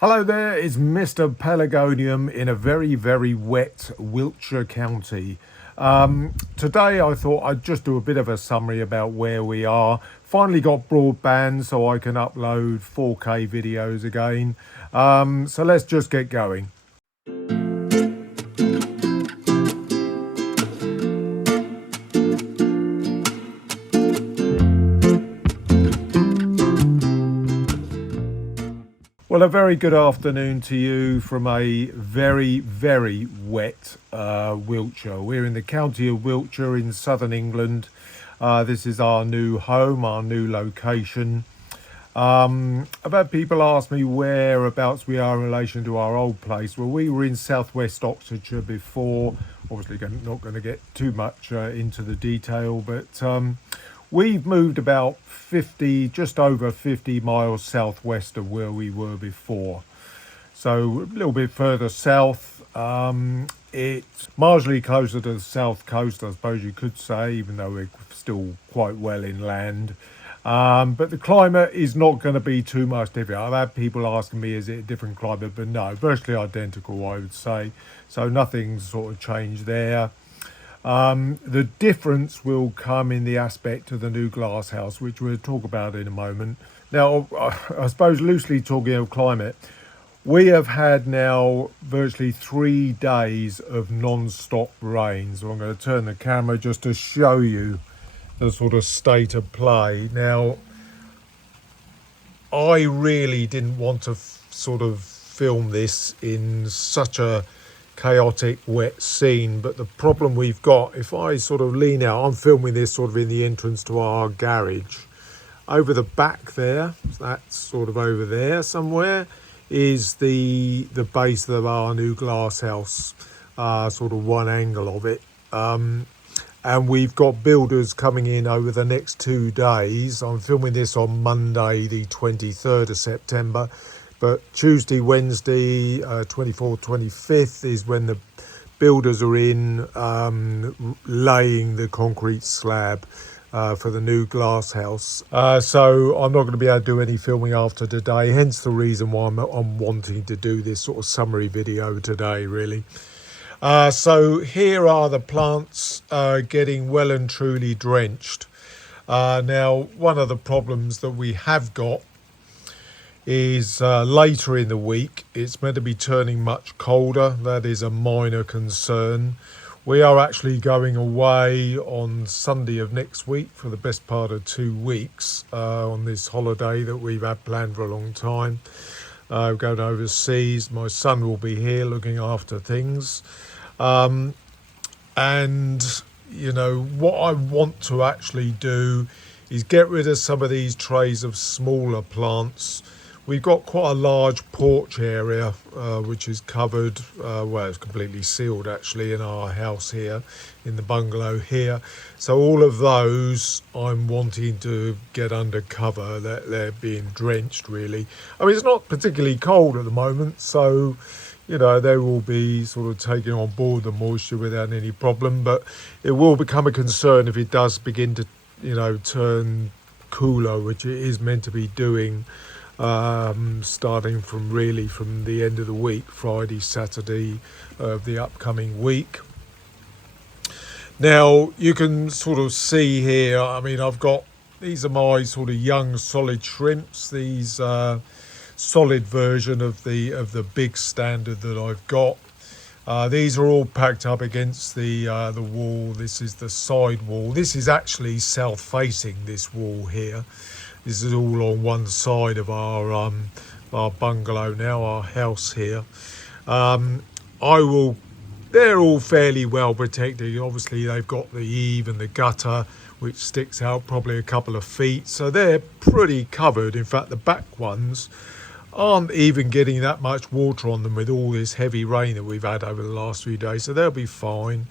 Hello there, it's Mr. Pelargonium in a very, very wet Wiltshire county. Today I thought I'd just do a bit of a summary about where we are. Finally got broadband so I can upload 4K videos again. So let's just get going. Well, a very good afternoon to you from a very, very wet Wiltshire. We're in the county of Wiltshire in southern England. This is our new home, our new location. I've had people ask me whereabouts we are in relation to our old place. Well, we were in southwest Oxfordshire before. Obviously, not going to get too much into the detail, but we've moved about 50, just over 50 miles southwest of where we were before. So a little bit further south. It's marginally closer to the south coast, I suppose you could say, even though we're still quite well inland. But the climate is not going to be too much different. I've had people asking me, is it a different climate? But no, virtually identical, I would say. So nothing's sort of changed there. The difference will come in the aspect of the new glass house, which we'll talk about in a moment. Now, I suppose loosely talking of climate, we have had now virtually 3 days of non-stop rain. So I'm going to turn the camera just to show you the sort of state of play. Now, I really didn't want to sort of film this in such a chaotic wet scene, but the problem we've got, if I sort of lean out, I'm filming this sort of in the entrance to our garage. Over the back there, that's sort of over there somewhere, is the base of our new glass house, sort of one angle of it. And we've got builders coming in over the next 2 days. I'm filming this on Monday, the 23rd of September. But Tuesday, Wednesday, 24th, 25th is when the builders are in laying the concrete slab for the new glass house. So I'm not going to be able to do any filming after today, hence the reason why I'm wanting to do this sort of summary video today, really. So here are the plants getting well and truly drenched. Now, one of the problems that we have got is later in the week, it's meant to be turning much colder. That is a minor concern. We are actually going away on Sunday of next week for the best part of 2 weeks on this holiday that we've had planned for a long time. We're going overseas. My son will be here looking after things. And, you know, what I want to actually do is get rid of some of these trays of smaller plants. We've got quite a large porch area, which is covered, well, it's completely sealed actually in our house here, in the bungalow here. So all of those I'm wanting to get under cover, that they're being drenched really. I mean, it's not particularly cold at the moment, so, you know, they will be sort of taking on board the moisture without any problem, but it will become a concern if it does begin to, you know, turn cooler, which it is meant to be doing. Starting from the end of the week, Friday, Saturday of the upcoming week. Now you can sort of see here, I mean, these are my sort of young solid shrimps, these solid version of the big standard that I've got. These are all packed up against the wall. This is the side wall. This is actually south facing, this wall here. This is all on one side of our bungalow now, our house here. They're all fairly well protected. Obviously, they've got the eave and the gutter, which sticks out probably a couple of feet. So they're pretty covered. In fact, the back ones aren't even getting that much water on them with all this heavy rain that we've had over the last few days. So they'll be fine.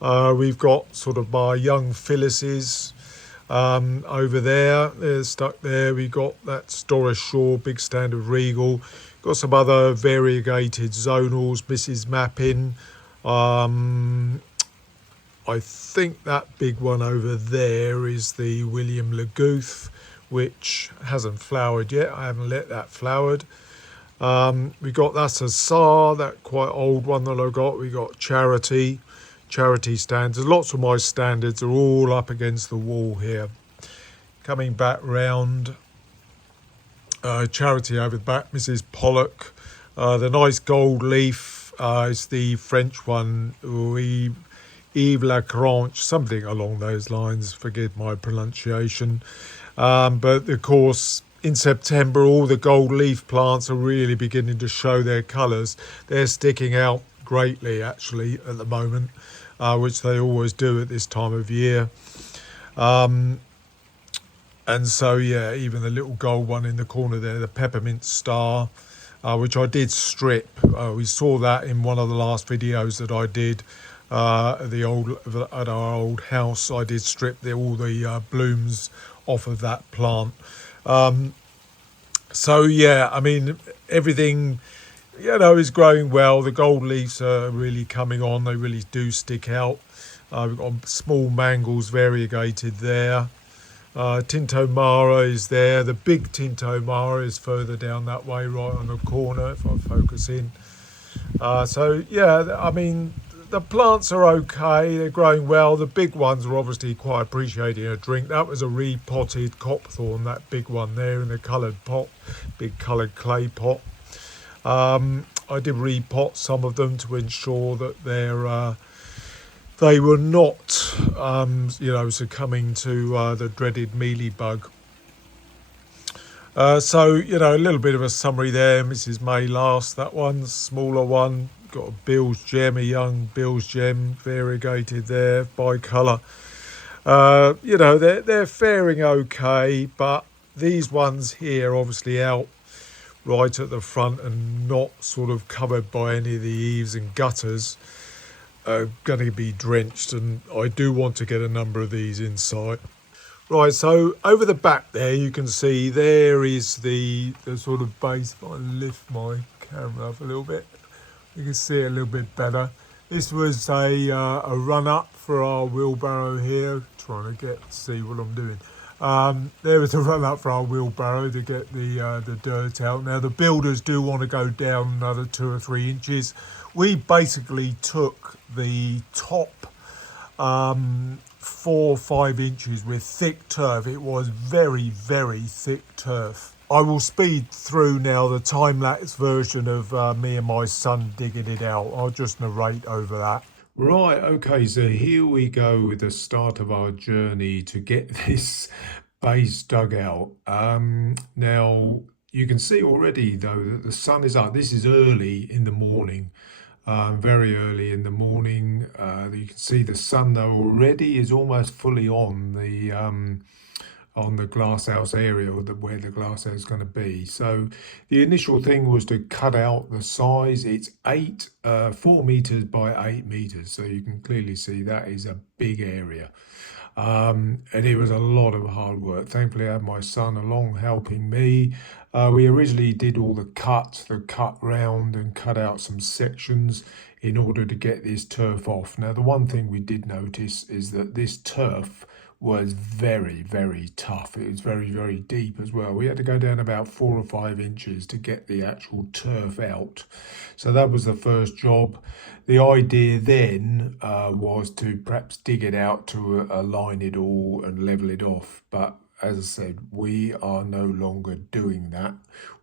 We've got sort of my young Phyllises over there, they're stuck there. We got that Doris Shaw big stand of Regal, got some other variegated zonals, Mrs. Mappin. I think that big one over there is the William Laguth, which hasn't flowered yet. I haven't let that flowered. We got that's a SAR, that quite old one that I got. We got charity standards. Lots of my standards are all up against the wall here. Coming back round, charity over the back, Mrs. Pollock. The nice gold leaf is the French one, Yves Lacranche, something along those lines. Forgive my pronunciation. But of course, in September, all the gold leaf plants are really beginning to show their colours. They're sticking out greatly, actually, at the moment, which they always do at this time of year. And so, yeah, even the little gold one in the corner there, the peppermint star, which I did strip. We saw that in one of the last videos that I did at our old house. I did strip all the blooms off of that plant. So, yeah, I mean, everything, is growing well. The gold leaves are really coming on. They really do stick out. We've got small mangles variegated there. Tinto Mara is there. The big Tinto Mara is further down that way, right on the corner, if I focus in. So, yeah, I mean, the plants are okay. They're growing well. The big ones are obviously quite appreciating a drink. That was a repotted copthorn, that big one there in the coloured pot, big coloured clay pot. I did repot some of them to ensure that they were not, succumbing to the dreaded mealybug. So, a little bit of a summary there. Mrs. May last, that one, smaller one. Got a Bill's Gem, a young Bill's Gem, variegated there, bicolour. They're faring okay, but these ones here, obviously out right at the front and not sort of covered by any of the eaves and gutters, are going to be drenched, and I do want to get a number of these inside. Right, so over the back there you can see there is the sort of base. If I lift my camera up a little bit, you can see it a little bit better. This was a run up for our wheelbarrow here, trying to see what I'm doing. There was a run up for our wheelbarrow to get the dirt out. Now the builders do want to go down another 2 or 3 inches. We basically took the top 4 or 5 inches with thick turf. It was very, very thick turf. I will speed through now the time-lapse version of me and my son digging it out. I'll just narrate over that. Right, okay, so here we go with the start of our journey to get this base dug out. Now, you can see already, though, that the sun is up. This is early in the morning, very early in the morning. You can see the sun, though, already is almost fully on the glasshouse area, or where the glasshouse is going to be. So the initial thing was to cut out the size. It's 4 meters by 8 meters, so you can clearly see that is a big area. And it was a lot of hard work. Thankfully, I had my son along helping me. We originally did all the cut round and cut out some sections in order to get this turf off. Now, the one thing we did notice is that this turf was very, very tough. It was very, very deep as well. We had to go down about 4 or 5 inches to get the actual turf out. So that was the first job. The idea then was to perhaps dig it out to align it all and level it off. But as I said, we are no longer doing that.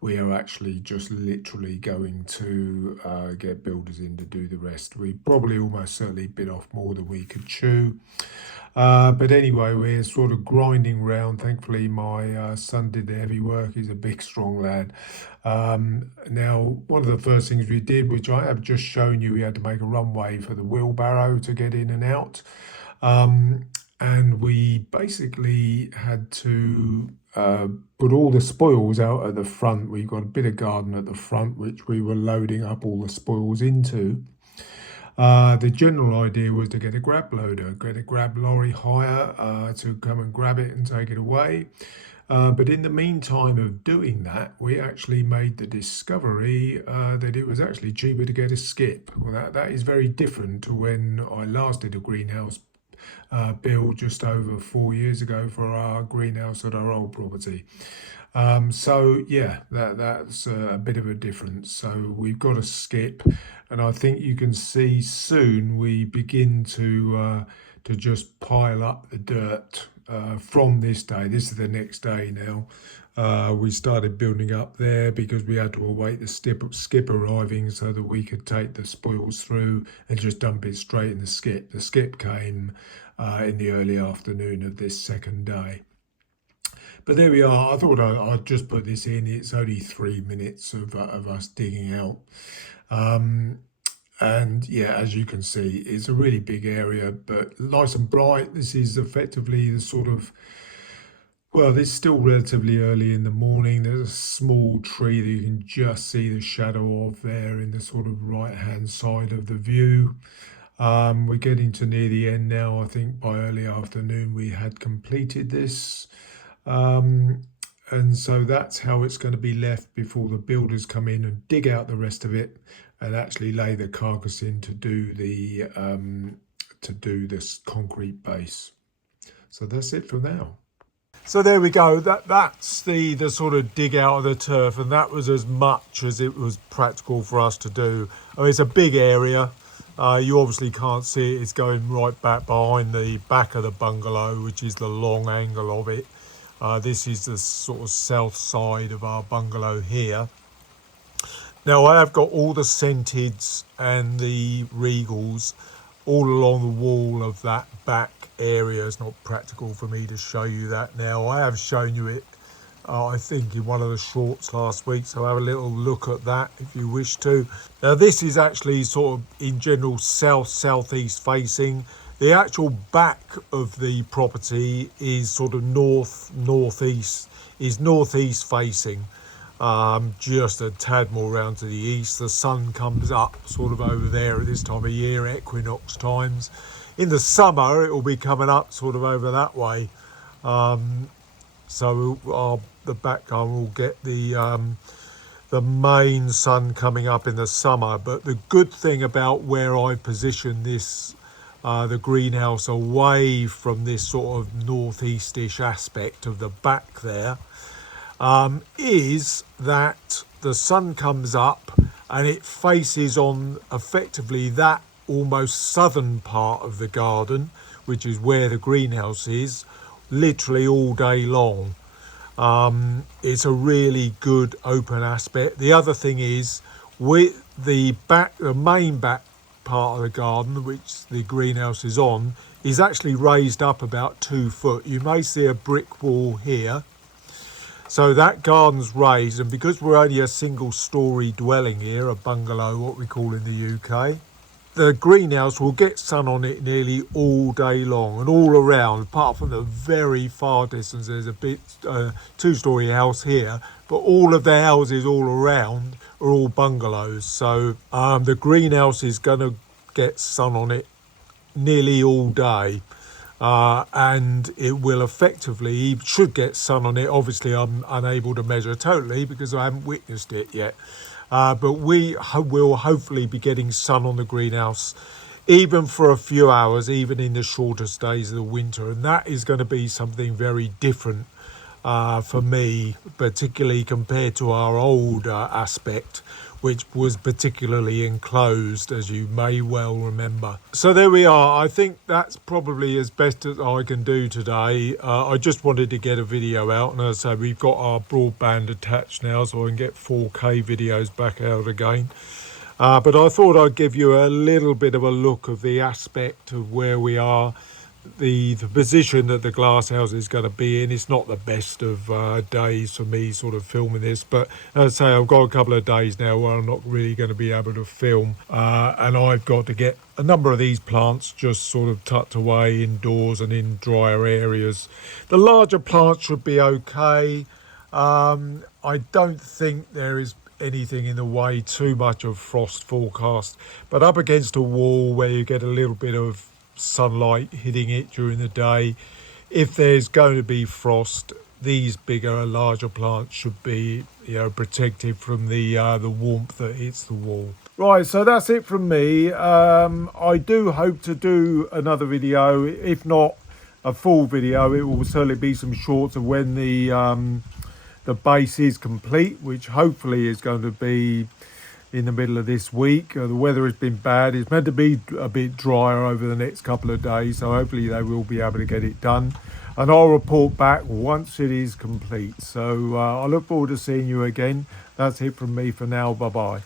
We are actually just literally going to get builders in to do the rest. We probably almost certainly bit off more than we could chew. But anyway, we're sort of grinding round. Thankfully, my son did the heavy work. He's a big, strong lad. Now, one of the first things we did, which I have just shown you, we had to make a runway for the wheelbarrow to get in and out. And we basically had to put all the spoils out at the front. We've got a bit of garden at the front, which we were loading up all the spoils into. The general idea was to get a grab loader, get a grab lorry hire to come and grab it and take it away. But in the meantime of doing that, we actually made the discovery that it was actually cheaper to get a skip. Well, that is very different to when I last did a greenhouse built just over 4 years ago for our greenhouse at our old property. So yeah, that's a bit of a difference. So we've got a skip, and I think you can see soon we begin to just pile up the dirt from this day. This is the next day now. We started building up there because we had to await the skip arriving so that we could take the spoils through and just dump it straight in the skip. The skip came in the early afternoon of this second day. But there we are. I thought I'd just put this in. It's only 3 minutes of us digging out. And yeah, as you can see, it's a really big area, but nice and bright. This is effectively the sort of, well, it's still relatively early in the morning. There's a small tree that you can just see the shadow of there in the sort of right-hand side of the view. We're getting to near the end now. I think by early afternoon we had completed this. And so that's how it's going to be left before the builders come in and dig out the rest of it and actually lay the carcass in to do this concrete base. So that's it for now. So there we go. That's the sort of dig out of the turf, and that was as much as it was practical for us to do. I mean, it's a big area. You obviously can't see it. It's going right back behind the back of the bungalow, which is the long angle of it. This is the sort of south side of our bungalow here. Now I have got all the Sentids and the Regals all along the wall of that back area. It's not practical for me to show you that now. I have shown you it, I think, in one of the shorts last week, so have a little look at that if you wish to. Now this is actually sort of in general south-southeast facing. The actual back of the property is sort of northeast facing, just a tad more round to the east. The sun comes up sort of over there at this time of year, equinox times. In the summer it will be coming up sort of over that way. So the back garden will get the main sun coming up in the summer. But the good thing about where I position this the greenhouse away from this sort of northeastish aspect of the back there, is that the sun comes up and it faces on effectively that almost southern part of the garden, which is where the greenhouse is, literally all day long. It's a really good open aspect. The other thing is, with the main back part of the garden, which the greenhouse is on, is actually raised up about 2 foot. You may see a brick wall here. So that garden's raised, and because we're only a single story dwelling here, a bungalow, what we call in the UK, the greenhouse will get sun on it nearly all day long and all around, apart from the very far distance. There's a bit two-story house here, but all of the houses all around are all bungalows. So the greenhouse is going to get sun on it nearly all day, and it will effectively should get sun on it. Obviously I'm unable to measure totally because I haven't witnessed it yet, but we will hopefully be getting sun on the greenhouse even for a few hours, even in the shortest days of the winter, and that is going to be something very different for me, particularly compared to our old aspect, which was particularly enclosed, as you may well remember. So there we are. I think that's probably as best as I can do today. I just wanted to get a video out, and as I say, we've got our broadband attached now, so I can get 4K videos back out again. But I thought I'd give you a little bit of a look of the aspect of where we are, the position that the glass house is going to be in. It's not the best of days for me sort of filming this, but as I say, I've got a couple of days now where I'm not really going to be able to film, and I've got to get a number of these plants just sort of tucked away indoors and in drier areas. The larger plants should be okay. I don't think there is anything in the way too much of frost forecast, but up against a wall where you get a little bit of sunlight hitting it during the day, if there's going to be frost, these bigger, larger plants should be, protected from the warmth that hits the wall. Right, so that's it from me. I do hope to do another video, if not a full video. It will certainly be some shorts of when the base is complete, which hopefully is going to be in the middle of this week. The weather has been bad. It's meant to be a bit drier over the next couple of days, so hopefully they will be able to get it done. And I'll report back once it is complete. So I look forward to seeing you again. That's it from me for now. Bye-bye.